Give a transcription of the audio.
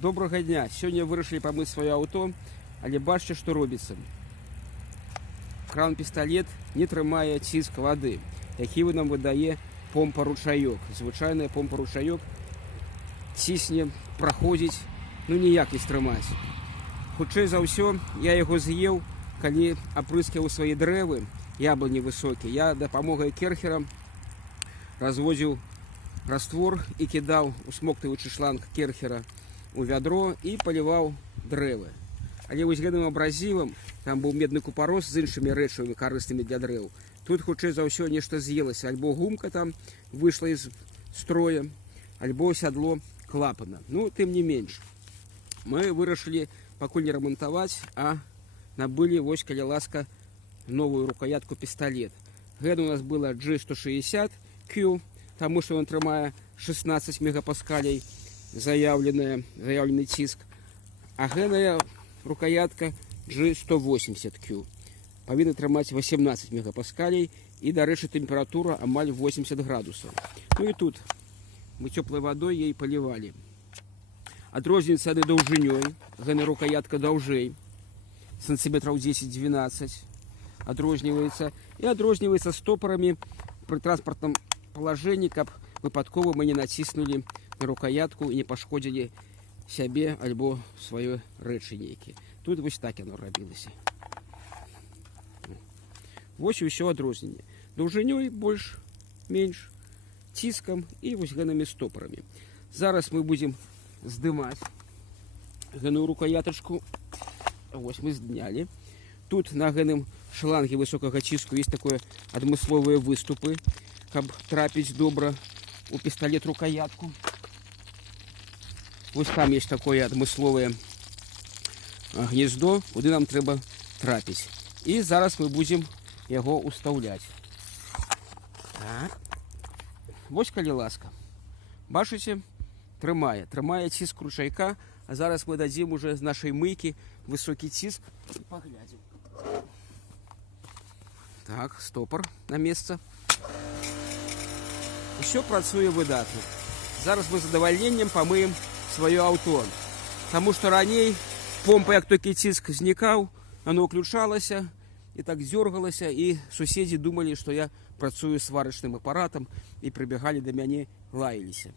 Доброго дня! Сёння вырашылі памыць сваё аўто, але бачце, што робіцца. Кран-пісталет не трымае ціск вады, які нам выдае помпа-ручаёк. Звычайная помпа-ручаёк цісне, праходзіць, ніяк не стрымаць. Хутчэй за ўсё, я яго з'еў, калі апрыскиваў свае дрэвы, яблыні высокія. Я дапамогай керхера разводзіў раствор і кідаў усмоктваючы шланг керхера у вядро і паліваў дрэвы. Але вось гэтым абразівам, там быў медны купарос з іншымі рэчывамі карыснымі для дрэў. Тут хутчэй за ўсё нешта з'елася, альбо гумка там выйшла з строя, альбо сядло клапана. Тым не менш, мы вырашылі пакуль не рамантаваць, а набылі, вось, калі ласка, новую рукоятку пісталет. Гэта у нас была G160Q, таму што ён трымае 16 мегапаскалей заявлены ціск. А гэтая рукоятка G180Q павінна трымаць 18 мегапаскалей і, дарэчы, тэмпература амаль 80 градусаў. І тут мы цёплай вадой ей палівалі. Адрозніваецца ад даўжынёй, гэтая рукоятка даўжэй, сантиметраў 10-12 адрозніваецца, і адрозніваецца стопарамі пры транспартным палажэнні, каб выпадкова мы не націснулі на рукоятку і не пашкодзілі сябе альбо свае рэчы нейкія. Тут вось так яно рабілася. Вось і ўсё адрозненне. Даўжынёй больш-менш, ціскам і вось гэтымі стопарамі. Зараз мы будзем здымаць гэтую рукоятачку. Вось мы знялі. Тут на гэтым шланге высокага ціску ёсць такое адмысловыя выступы, каб трапіць добра у пісталет рукоятку. Вось там есть такое адмысловае гнездо, куды нам трэба трапіць. І зараз мы будзем яго устаўляць. Так. Вось, калі ласка. Бачыце? Трымае ціск ручайка, а зараз мы дадзім уже з нашай мыйкі высокі ціск і паглядзім. Так, стопар на месца. Усё працуе выдатна. Зараз мы з задавальненнем памыем сваё аўто. Таму што раней помпа, як толькі ціск знікаў, оно ўключалася і так дзёргалася, і суседзі думалі, што я працую сварачным апаратам і прыбягалі да мяне, лаяліся.